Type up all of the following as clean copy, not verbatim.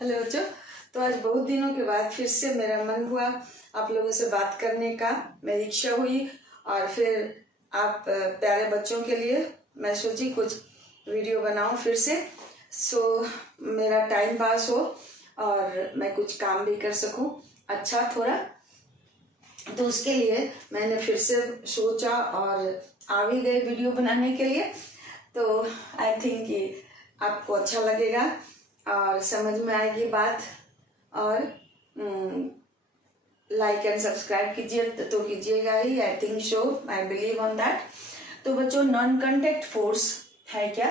Hello बच्चों। तो आज बहुत दिनों के बाद फिर से मेरा मन हुआ आप लोगों से बात करने का, मेरी इच्छा हुई और फिर आप प्यारे बच्चों के लिए मैं सोची कुछ वीडियो बनाऊं फिर से, मेरा टाइम पास हो और मैं कुछ काम भी कर सकूं अच्छा थोड़ा। तो उसके लिए मैंने फिर से सोचा और आ भी गए वीडियो बनाने के लिए। तो आई थिंक कि आपको अच्छा लगेगा और समझ में आएगी बात। और लाइक एंड सब्सक्राइब कीजिए तो कीजिएगा ही, I think so, I believe on that. तो बच्चों, नॉन कांटेक्ट फोर्स है क्या?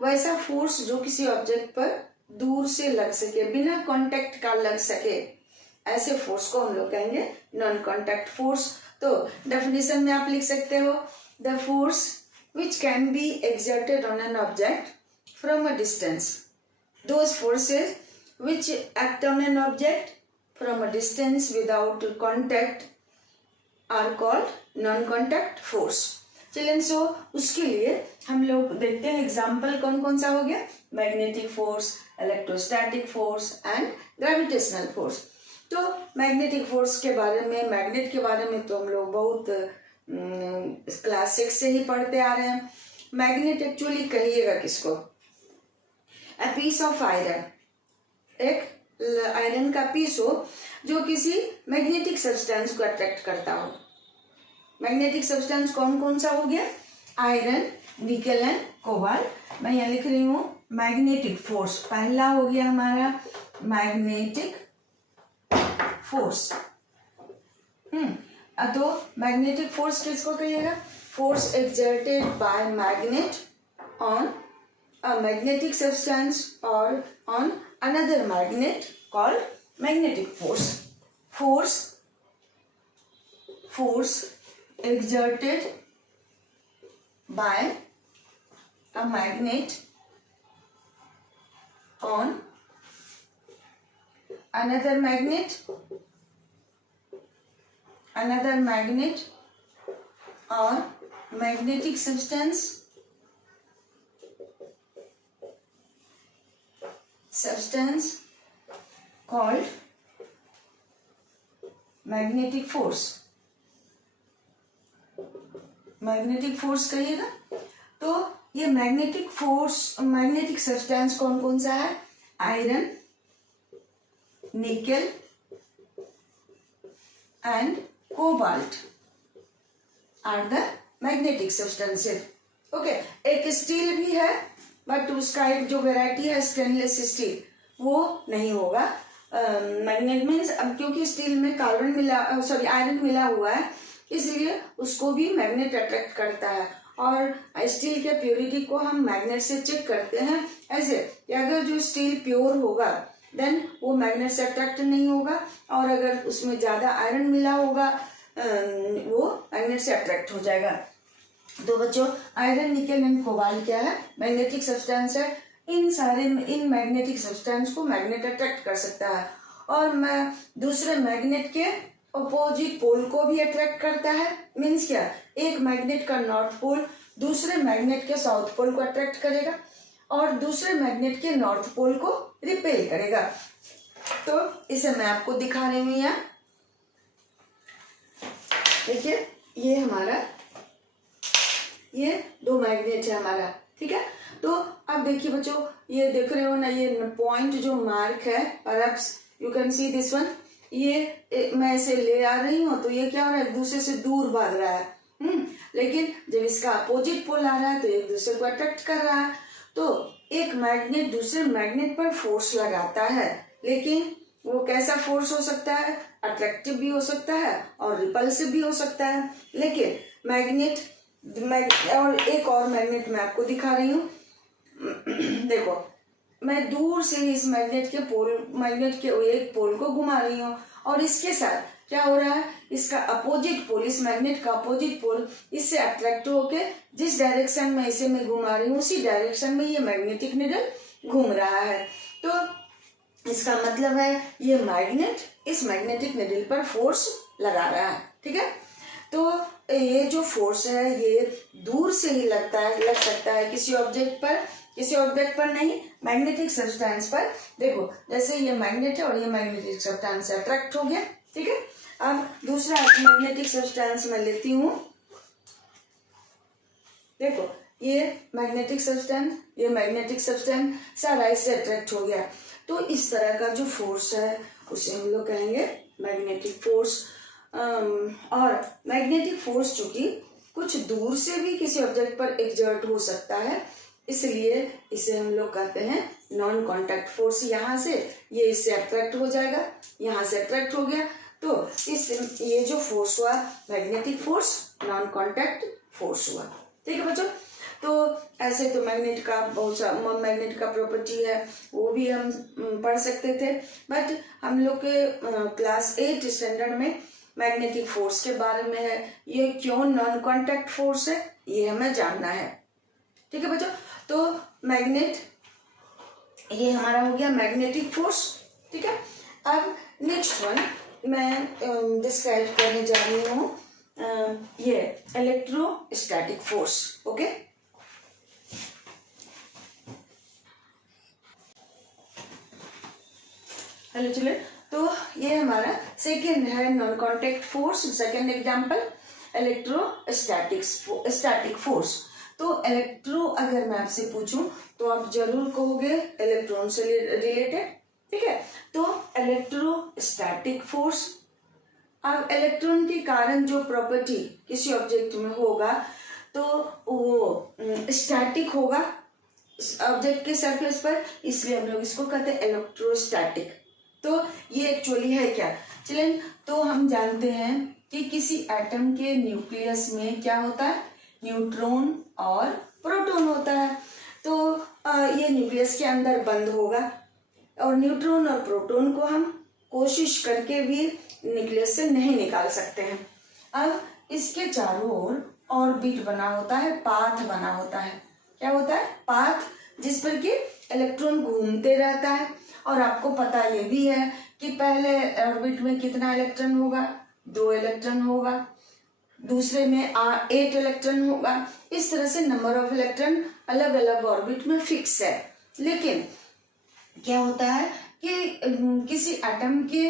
वैसा फोर्स जो किसी ऑब्जेक्ट पर दूर से लग सके, बिना कांटेक्ट का लग सके, ऐसे फोर्स को हम लोग कहेंगे नॉन कांटेक्ट फोर्स। तो डेफिनेशन में आप लिख सकते हो, the force which can be exerted on an object from a distance. Those forces which act on an object from a distance without contact are called non-contact force. चलिए, सो उसके लिए हम लोग देखते हैं एग्जाम्पल कौन कौन सा हो गया। Magnetic force, electrostatic force and gravitational force. तो मैग्नेटिक फोर्स के बारे में, मैग्नेट के बारे में तो हम लोग बहुत क्लास 6 से ही पढ़ते आ रहे हैं। मैग्नेट एक्चुअली कहिएगा किसको? A piece of iron, एक आयरन का पीस हो जो किसी मैग्नेटिक सब्सटेंस को अट्रैक्ट करता हो। मैग्नेटिक सब्सटेंस कौन कौन सा हो गया? Iron, nickel and cobalt. मैं यहाँ लिख रही हूँ मैग्नेटिक फोर्स। पहला हो गया हमारा मैग्नेटिक फोर्स। तो मैग्नेटिक फोर्स किसको कहिएगा? Force exerted by magnet on a magnetic substance or on another magnet called magnetic force. Force exerted by a magnet on another magnet or magnetic substance called magnetic force. Magnetic force कहिएगा। तो ये magnetic force, magnetic substance कौन कौन सा है? Iron, nickel and cobalt are the magnetic substances. Okay, एक steel भी है बट उसका एक जो वेराइटी है स्टेनलेस स्टील, वो नहीं होगा मैग्नेट मीन्स। अब क्योंकि स्टील में आयरन मिला हुआ है, इसलिए उसको भी मैग्नेट अट्रैक्ट करता है। और स्टील के प्योरिटी को हम मैग्नेट से चेक करते हैं ऐसे कि अगर जो स्टील प्योर होगा देन वो मैग्नेट से अट्रैक्ट नहीं होगा, और अगर उसमें ज्यादा आयरन मिला होगा वो मैग्नेट से अट्रैक्ट हो जाएगा। तो बच्चों, आयरन, निकल एंड कोबाल्ट क्या है? मैग्नेटिक सब्सटेंस है। इन मैग्नेटिक सब्सटेंस को मैग्नेट अट्रैक्ट कर सकता है, और मैं दूसरे मैग्नेट के अपोजिट पोल को भी अट्रैक्ट करता है। मीन्स क्या? एक मैग्नेट का नॉर्थ पोल दूसरे मैग्नेट के साउथ पोल को अट्रैक्ट करेगा और दूसरे मैग्नेट के नॉर्थ पोल को रिपेल करेगा। तो इसे मैं आपको दिखा रही हूँ यहाँ। देखिए, ये दो मैग्नेट है हमारा, ठीक है। तो अब देखिए बच्चों, ये देख रहे हो ना, ये पॉइंट जो मार्क है, perhaps you can see this one. ये मैं इसे ले आ रही हूँ तो ये क्या हो रहा है? एक दूसरे से दूर भाग रहा है। लेकिन जब इसका अपोजिट पोल आ रहा है तो एक दूसरे को अट्रैक्ट कर रहा है। तो एक मैग्नेट दूसरे मैग्नेट पर फोर्स लगाता है, लेकिन वो कैसा फोर्स हो सकता है? अट्रैक्टिव भी हो सकता है और रिपल्सिव भी हो सकता है। लेकिन मैग्नेट और एक और मैग्नेट मैं आपको दिखा रही हूँ। देखो, मैं दूर से इस मैग्नेट के एक पोल को घुमा रही हूँ, और इसके साथ क्या हो रहा है? इसका अपोजिट पोल, इस मैग्नेट का अपोजिट पोल इससे अट्रैक्ट होके जिस डायरेक्शन में इसे मैं घुमा रही हूँ उसी डायरेक्शन में ये मैग्नेटिक निडल घूम रहा है। तो इसका मतलब है ये मैग्नेट इस मैग्नेटिक निडल पर फोर्स लगा रहा है, ठीक है। तो ये जो फोर्स है ये दूर से ही लग सकता है किसी ऑब्जेक्ट पर, किसी ऑब्जेक्ट पर नहीं, मैग्नेटिक सब्सटेंस पर। देखो जैसे ये मैग्नेट है और ये मैग्नेटिक सब्सटेंस अट्रैक्ट हो गया, ठीक है। अब दूसरा मैग्नेटिक सब्सटेंस मैं लेती हूँ। देखो ये मैग्नेटिक सब्सटेंस, ये मैग्नेटिक सब्सटेंस सारा इससे अट्रैक्ट हो गया। तो इस तरह का जो फोर्स है उसे हम लोग कहेंगे मैग्नेटिक फोर्स। और मैग्नेटिक फोर्स चूंकि कुछ दूर से भी किसी ऑब्जेक्ट पर एक्सर्ट हो सकता है, इसलिए इसे हम लोग कहते हैं नॉन कॉन्टैक्ट फोर्स। यहाँ से ये इससे अट्रैक्ट हो जाएगा, यहाँ से अट्रैक्ट हो गया, तो इस ये जो फोर्स हुआ magnetic force, non contact force हुआ, ठीक है बच्चों। तो ऐसे तो मैग्नेट का बहुत सा मैग्नेट का प्रॉपर्टी है, वो भी हम पढ़ सकते थे, बट हम लोग के क्लास 8 स्टैंडर्ड में मैग्नेटिक फोर्स के बारे में है। ये क्यों नॉन कॉन्टैक्ट फोर्स है ये हमें जानना है, ठीक है बच्चों। तो मैग्नेट, ये हमारा हो गया मैग्नेटिक फोर्स, ठीक है। अब नेक्स्ट वन मैं डिस्क्राइब करने जा रही हूँ ये electrostatic force, okay. Hello children, तो ये हमारा सेकेंड है non contact force. Second example static force. तो इलेक्ट्रो अगर मैं आपसे पूछूं तो आप जरूर कहोगे इलेक्ट्रॉन से रिलेटेड, ठीक है। तो इलेक्ट्रोस्टैटिक फोर्स, अब इलेक्ट्रॉन के कारण जो प्रॉपर्टी किसी ऑब्जेक्ट में होगा तो वो स्टैटिक होगा ऑब्जेक्ट के सरफेस पर, इसलिए हम लोग इसको कहते हैं इलेक्ट्रोस्टैटिक। तो ये एक्चुअली है क्या, चलें। तो हम जानते हैं कि किसी एटम के न्यूक्लियस में क्या होता है, न्यूट्रॉन और प्रोटॉन होता है। तो ये न्यूक्लियस के अंदर बंद होगा और न्यूट्रॉन और प्रोटॉन को हम कोशिश करके भी न्यूक्लियस से नहीं निकाल सकते हैं। अब इसके चारों ओर ऑर्बिट बना होता है, पाथ बना होता है। क्या होता है, पाथ, जिस पर कि इलेक्ट्रॉन घूमते रहता है। और आपको पता ये भी है कि पहले ऑर्बिट में कितना इलेक्ट्रॉन होगा, 2 इलेक्ट्रॉन होगा, दूसरे में 8 इलेक्ट्रॉन होगा। इस तरह से नंबर ऑफ इलेक्ट्रॉन अलग अलग ऑर्बिट में फिक्स है। लेकिन क्या होता है कि किसी एटम के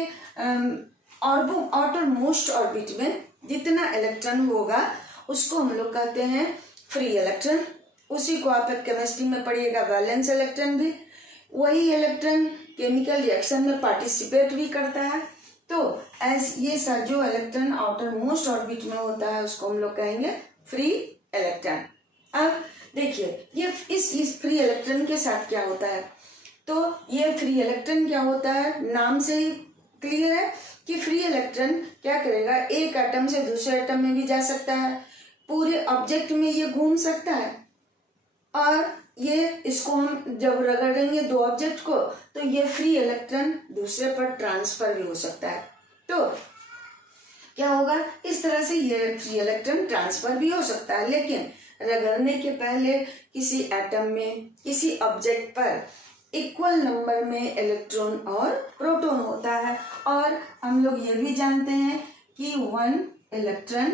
आउटर मोस्ट ऑर्बिट में जितना इलेक्ट्रॉन होगा उसको हम लोग कहते हैं फ्री इलेक्ट्रॉन। उसी को आप केमिस्ट्री में पढ़िएगा वैलेंस इलेक्ट्रॉन भी। वही इलेक्ट्रॉन केमिकल रिएक्शन में पार्टिसिपेट भी करता है। तो ये सब जो इलेक्ट्रॉन आउटर मोस्ट ऑर्बिट में होता है उसको हम लोग कहेंगे फ्री इलेक्ट्रॉन। अब देखिए ये इस फ्री इलेक्ट्रॉन के साथ क्या होता है, तो ये फ्री इलेक्ट्रॉन क्या होता है, नाम से ही क्लियर है कि फ्री इलेक्ट्रॉन क्या करेगा, एक एटम से दूसरे एटम में भी जा सकता है, पूरे ऑब्जेक्ट में ये घूम सकता है, और ये इसको हम जब रगड़ेंगे 2 ऑब्जेक्ट को तो ये फ्री इलेक्ट्रॉन दूसरे पर ट्रांसफर भी हो सकता है। तो क्या होगा, इस तरह से ये फ्री इलेक्ट्रॉन ट्रांसफर भी हो सकता है। लेकिन रगड़ने के पहले किसी एटम में, किसी ऑब्जेक्ट पर इक्वल नंबर में इलेक्ट्रॉन और प्रोटॉन होता है। और हम लोग ये भी जानते हैं कि 1 इलेक्ट्रॉन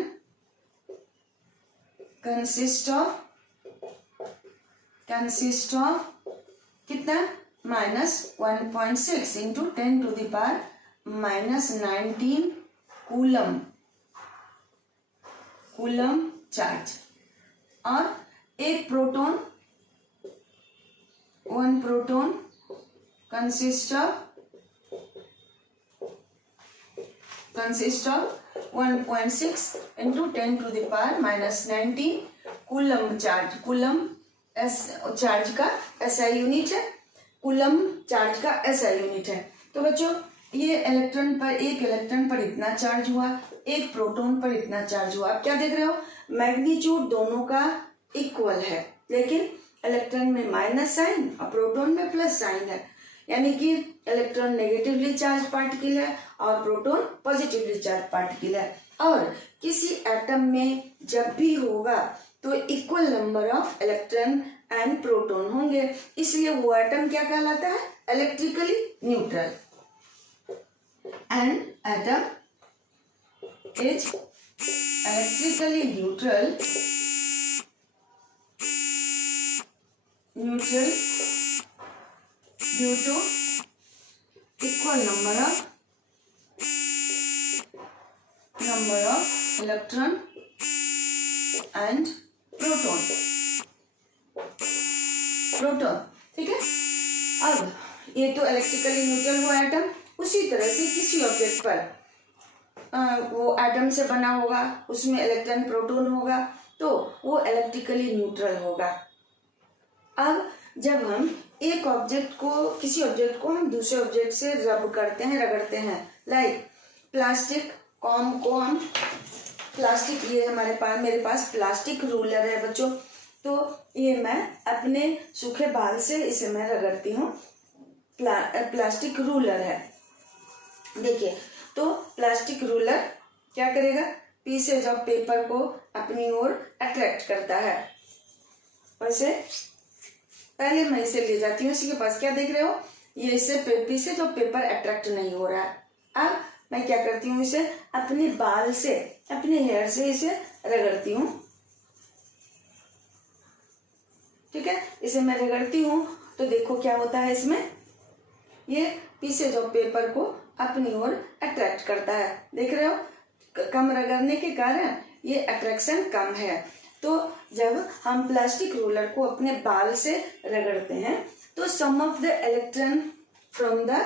कंसिस्ट ऑफ कितना, -1.6 इंटू 10⁻⁻⁹ कूलम चार्ज। और एक proton, 1 proton consist of 1.6 into 10⁻⁻⁹ coulomb charge. Coulomb charge का एसआई यूनिट है, कूलम चार्ज का एसआई यूनिट है। तो बच्चों ये एक इलेक्ट्रॉन पर इतना चार्ज हुआ, एक प्रोटॉन पर इतना चार्ज हुआ। आप क्या देख रहे हो, मैग्नीट्यूड दोनों का इक्वल है, लेकिन इलेक्ट्रॉन में माइनस साइन और प्रोटॉन में प्लस साइन है। यानी कि इलेक्ट्रॉन नेगेटिवली चार्ज पार्टिकल है और प्रोटॉन पॉजिटिवली चार्ज पार्टिकल है। और किसी एटम में जब भी होगा तो equal number of electron and proton होंगे, इसलिए वो एटम क्या कहलाता है, electrically neutral. An atom is electrically neutral due to equal number of electron and proton, ठीक है। अब ये तो इलेक्ट्रिकली न्यूट्रल हुआ एटम। उसी तरह से किसी ऑब्जेक्ट पर वो एटम से बना होगा, उसमें इलेक्ट्रॉन प्रोटॉन होगा, तो वो इलेक्ट्रिकली न्यूट्रल होगा। अब जब हम एक ऑब्जेक्ट को, किसी ऑब्जेक्ट को हम दूसरे ऑब्जेक्ट से रब करते हैं, रगड़ते हैं, लाइक प्लास्टिक कॉम को हम प्लास्टिक, ये मेरे पास प्लास्टिक रूलर है बच्चों, तो ये मैं अपने सूखे बाल से इसे मैं रगड़ती हूँ, प्लास्टिक रूलर है। देखिए, तो प्लास्टिक रूलर क्या करेगा, पीसेज ऑफ पेपर को अपनी ओर अट्रैक्ट करता है। वैसे पहले मैं इसे ले जाती हूँ, इसी के पास क्या देख रहे हो, ये इससे पीसेज ऑफ पेपर अट्रैक्ट नहीं हो रहा है। अब मैं क्या करती हूँ, इसे अपने बाल से, अपने हेयर से इसे रगड़ती हूँ, ठीक है। इसे मैं रगड़ती हूँ तो देखो क्या होता है, इसमें ये पीसेज ऑफ पेपर को अपनी ओर अट्रैक्ट करता है। देख रहे हो, कम रगड़ने के कारण ये अट्रैक्शन कम है। तो जब हम प्लास्टिक रूलर को अपने बाल से रगड़ते हैं तो some of the electron from the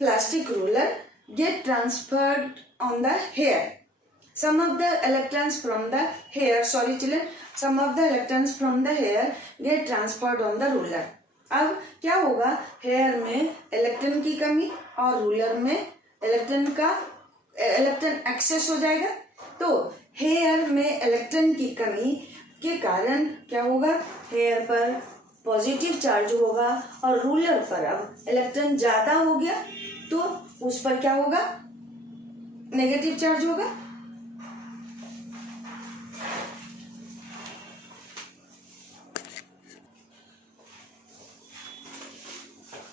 plastic ruler get transferred on the hair. Some of the electrons from the hair, sorry children, some of the electrons from the hair get transferred on the ruler. अब क्या होगा, hair में electron की कमी और ruler में electron access हो जाएगा। तो हेयर में इलेक्ट्रॉन की कमी के कारण क्या होगा, हेयर पर पॉजिटिव चार्ज होगा और रूलर पर अब इलेक्ट्रॉन ज्यादा हो गया तो उस पर क्या होगा, नेगेटिव चार्ज होगा।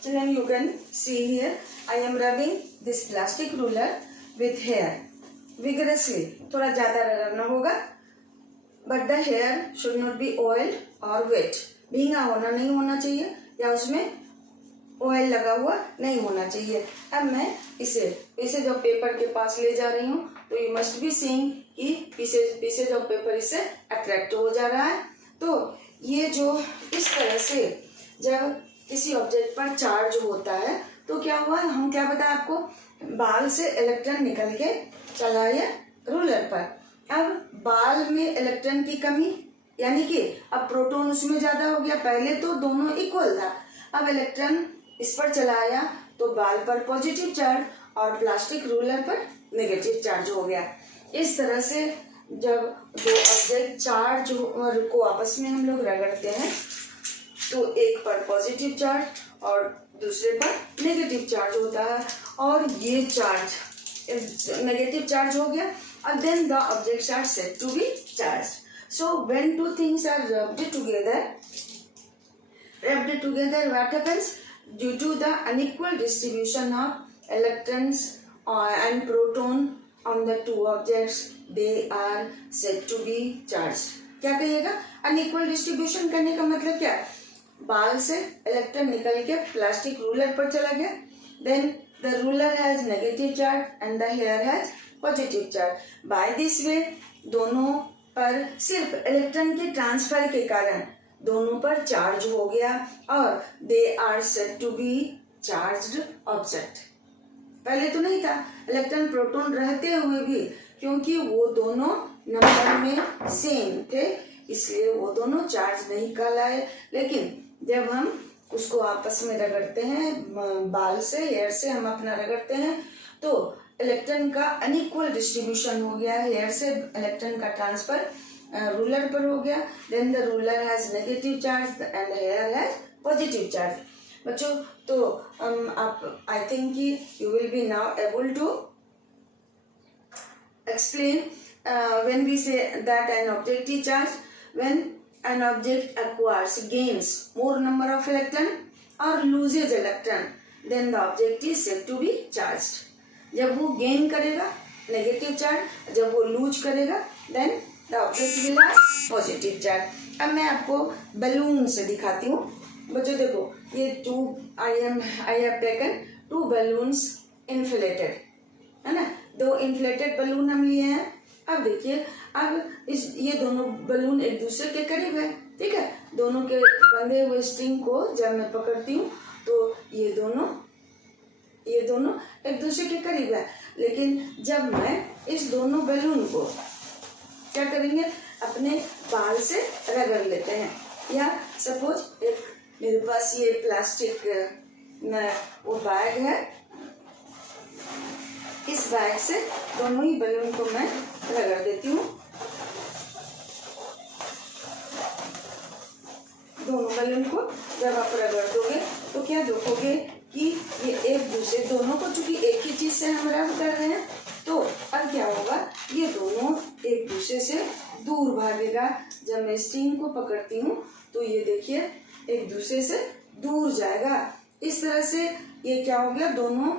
Children, you can see here I am rubbing this plastic ruler with hair vigorously. थोड़ा ज्यादा रगड़ना होगा, but the hair should not be oiled or wet. भींगा होना नहीं होना चाहिए या उसमें ऑयल लगा हुआ नहीं होना चाहिए। अब मैं इसे जो पेपर के पास ले जा रही हूँ, तो यू मस्ट बी सीइंग कि पीसेज ऑफ पेपर इससे अट्रैक्ट हो जा रहा है। तो ये जो इस तरह से जब किसी ऑब्जेक्ट पर चार्ज होता है तो क्या हुआ, हम क्या बताया आपको, बाल से इलेक्ट्रॉन निकल के चला गया रूलर पर। अब बाल में इलेक्ट्रॉन की कमी, यानी कि अब प्रोटॉन उसमें ज्यादा हो गया, पहले तो दोनों इक्वल था, अब इलेक्ट्रॉन इस पर चला आया तो बाल पर पॉजिटिव चार्ज और प्लास्टिक रूलर पर नेगेटिव चार्ज हो गया। इस तरह से जब दो ऑब्जेक्ट चार्ज को आपस में हम लोग रगड़ते हैं तो एक पर पॉजिटिव चार्ज और दूसरे पर नेगेटिव चार्ज होता है, और ये चार्ज नेगेटिव चार्ज हो गया, and then the objects are said to be charged. So when two things are rubbed together, what happens? Due to the unequal distribution of electrons and proton on the two objects, they are said to be charged. क्या कहिएगा? Unequal distribution करने का मतलब क्या? बाल से electron निकल के प्लास्टिक रूलर पर चला गया, then the ruler has negative charge and the hair has positive charge. By this way, दोनों पर सिर्फ इलेक्ट्रॉन के ट्रांसफर के कारण दोनों पर चार्ज हो गया और they are said to be charged object. पहले तो नहीं था, इलेक्ट्रॉन प्रोटॉन रहते हुए भी, क्योंकि वो दोनों नंबर में सेम थे इसलिए वो दोनों चार्ज नहीं कहलाए। लेकिन जब हम उसको आपस में रगड़ते हैं, बाल से हेयर से हम अपना रगड़ते हैं, तो इलेक्ट्रॉन का अनइक्वल डिस्ट्रीब्यूशन हो गया, हेयर से इलेक्ट्रॉन का ट्रांसफर रूलर पर हो गया, then the ruler has negative charge and hair has positive charge. बच्चों, तो आप I think you will be now able to explain when we say that an object is charged, when an object gains more number of electron or loses electron, then the object is said to be charged. जब वो gain करेगा negative charge, जब वो lose करेगा then the object will have positive charge. अब मैं आपको balloon से दिखाती हूँ। बच्चों देखो, ये I have taken 2 balloons inflated, है ना। 2 इन्फ्लेटेड बलून हम लिए हैं। अब देखिए, अब ये दोनों बलून एक दूसरे के करीब है, ठीक है। दोनों के बंधे हुए स्ट्रिंग को जब मैं पकड़ती हूँ तो ये दोनों एक दूसरे के करीब है। लेकिन जब मैं इस दोनों बैलून को क्या करेंगे, अपने बाल से रगड़ लेते हैं। या सपोज एक मेरे पास ये प्लास्टिक वो बैग है, इस बैग से दोनों ही बैलून को मैं रगड़ देती हूँ। दोनों बैलून को जब आप रगड़ दोगे तो क्या देखोगे कि ये एक दूसरे दोनों को, चूंकि एक ही चीज से हम रब कर रहे हैं, तो अब क्या होगा, ये दोनों एक दूसरे से दूर भागेगा। जब मैं स्ट्रिंग को पकड़ती हूँ तो ये देखिए एक दूसरे से दूर जाएगा। इस तरह से ये क्या हो गया, दोनों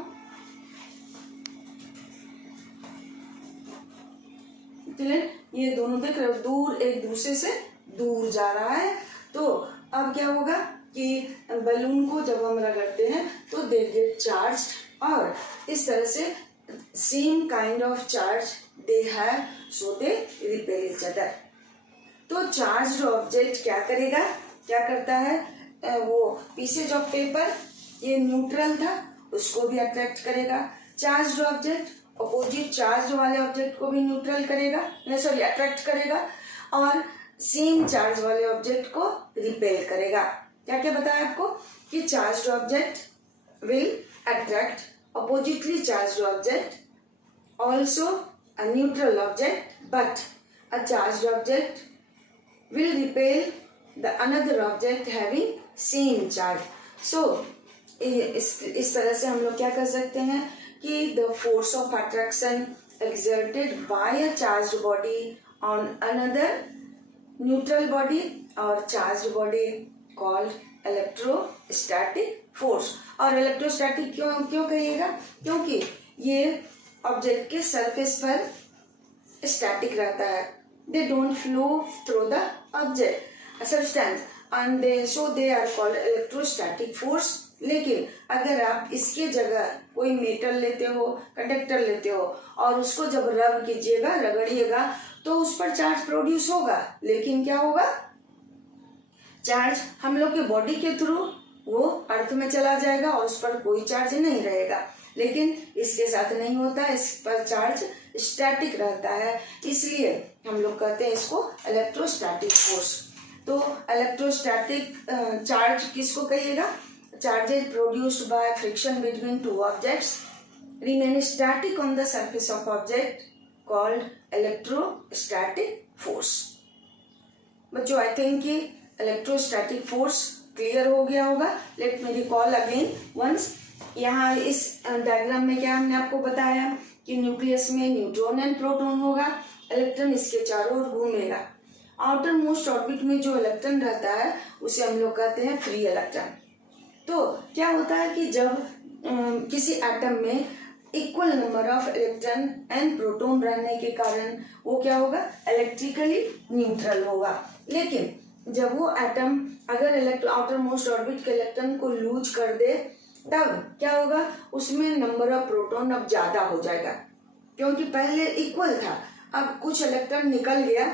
ये दोनों देख रहे हो दूर, एक दूसरे से दूर जा रहा है। तो अब क्या होगा कि बलून को जब हम रगड़ते हैं तो दे गेट चार्ज्ड, और इस तरह से same kind of charge they have, so they repel each other. तो चार्ज्ड ऑब्जेक्ट क्या करेगा, क्या करता है, वो पीसेज ऑफ पेपर, ये न्यूट्रल था, उसको भी अट्रैक्ट करेगा। चार्ज्ड ऑब्जेक्ट अपोजिट चार्ज वाले ऑब्जेक्ट को भी न्यूट्रल करेगा, अट्रैक्ट करेगा, और सेम चार्ज वाले ऑब्जेक्ट को रिपेल करेगा। क्या क्या बताया आपको कि charged object will attract oppositely charged object, also a neutral object, but a charged object will repel the another object having same charge. So इस तरह से हम लोग क्या कर सकते हैं कि the force of attraction exerted by a charged body on another neutral body or charged body called electrostatic force. और electrostatic क्यों कहिएगा, क्योंकि ये ऑब्जेक्ट के सरफेस पर स्टैटिक रहता है। They don't flow through the object, a substance, and they are called electrostatic force. लेकिन अगर आप इसके जगह कोई मेटल लेते हो, कंडक्टर लेते हो, और उसको जब रब कीजिएगा, रगड़िएगा, तो उस पर चार्ज प्रोड्यूस होगा। लेकिन क्या होगा, चार्ज हम लोग के बॉडी के थ्रू वो अर्थ में चला जाएगा और उस पर कोई चार्ज नहीं रहेगा। लेकिन इसके साथ नहीं होता, इस पर चार्ज स्टैटिक रहता है, इसलिए हम लोग कहते हैं इसको इलेक्ट्रोस्टैटिक फोर्स। तो इलेक्ट्रोस्टैटिक चार्ज किसको कहिएगा, charges produced by friction between two objects remain static on the surface of object called electrostatic force. बच्चों, आई थिंक कि इलेक्ट्रोस्टैटिक फोर्स क्लियर हो गया होगा। Let me recall again once. यहाँ इस डायग्राम में क्या हमने आपको बताया कि न्यूक्लियस में न्यूट्रॉन एंड प्रोटॉन होगा, इलेक्ट्रॉन इसके चारों ओर घूमेगा। आउटर मोस्ट ऑर्बिट में जो इलेक्ट्रॉन रहता है उसे हम लोग कहते हैं फ्री इलेक्ट्रॉन। तो क्या होता है कि जब किसी एटम में equal number of electron and proton रहने के कारण वो क्या होगा, इलेक्ट्रिकली न्यूट्रल होगा। लेकिन जब वो एटम अगर आउटर मोस्ट ऑर्बिट के इलेक्ट्रॉन को लूज कर दे, तब क्या होगा, उसमें नंबर ऑफ प्रोटॉन अब ज्यादा हो जाएगा, क्योंकि पहले इक्वल था, अब कुछ इलेक्ट्रॉन निकल गया,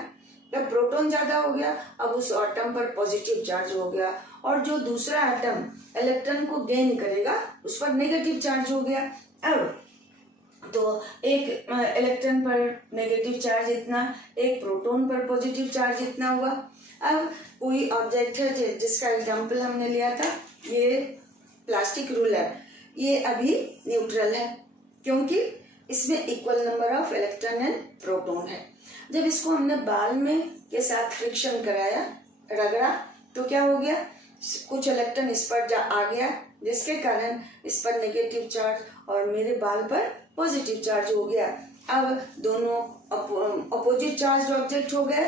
तब प्रोटॉन ज्यादा हो गया, अब उस एटम पर पॉजिटिव चार्ज हो गया, और जो दूसरा एटम इलेक्ट्रॉन को गेन करेगा उस पर नेगेटिव चार्ज हो गया। अब तो एक इलेक्ट्रॉन पर नेगेटिव चार्ज इतना, एक प्रोटॉन पर पॉजिटिव चार्ज इतना हुआ। अब कोई ऑब्जेक्ट है जिसका एग्जाम्पल हमने लिया था, ये प्लास्टिक रूलर, ये अभी न्यूट्रल है क्योंकि इसमें equal number of electron and proton है। जब इसको हमने बाल में के साथ फ्रिक्शन कराया, रगड़ा, तो क्या हो गया, कुछ इलेक्ट्रॉन इस पर आ गया, जिसके कारण इस पर नेगेटिव चार्ज और मेरे बाल पर पॉजिटिव चार्ज हो गया। अब दोनों अपोजिट चार्ज ऑब्जेक्ट हो गए,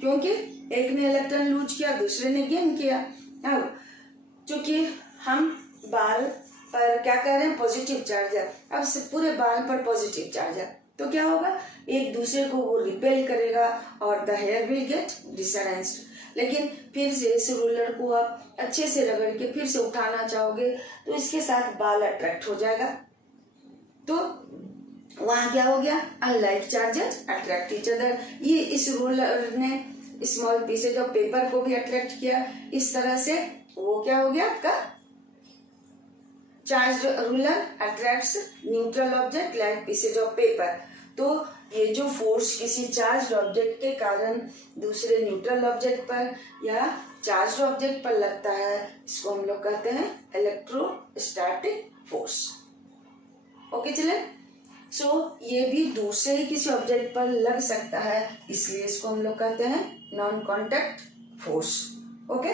क्योंकि एक ने इलेक्ट्रॉन लूज किया, दूसरे ने गेन किया। अब चूंकि हम बाल पर क्या कर रहे हैं, पॉजिटिव चार्ज है, अब से पूरे बाल पर पॉजिटिव चार्ज है, तो क्या होगा, एक दूसरे को वो रिपेल करेगा और द हेयर विल गेट डिसअरेंज्ड। लेकिन फिर से इस रूलर को आप अच्छे से रगड़ के फिर से उठाना चाहोगे तो इसके साथ बाल अट्रैक्ट हो जाएगा। तो वहां क्या हो गया, unlike charges attract each other. ये इस रूलर ने स्मॉल पीसेज ऑफ पेपर को भी अट्रैक्ट किया। इस तरह से वो क्या हो गया आपका, charge ruler attracts neutral object like pieces of paper. तो ये जो फोर्स किसी चार्ज ऑब्जेक्ट के कारण दूसरे न्यूट्रल ऑब्जेक्ट पर या चार्ज ऑब्जेक्ट पर लगता है, इसको हम लोग कहते हैं इलेक्ट्रोस्टैटिक फोर्स। ओके चले, सो ये भी दूर से ही किसी ऑब्जेक्ट पर लग सकता है, इसलिए इसको हम लोग कहते हैं नॉन कॉन्टैक्ट फोर्स। ओके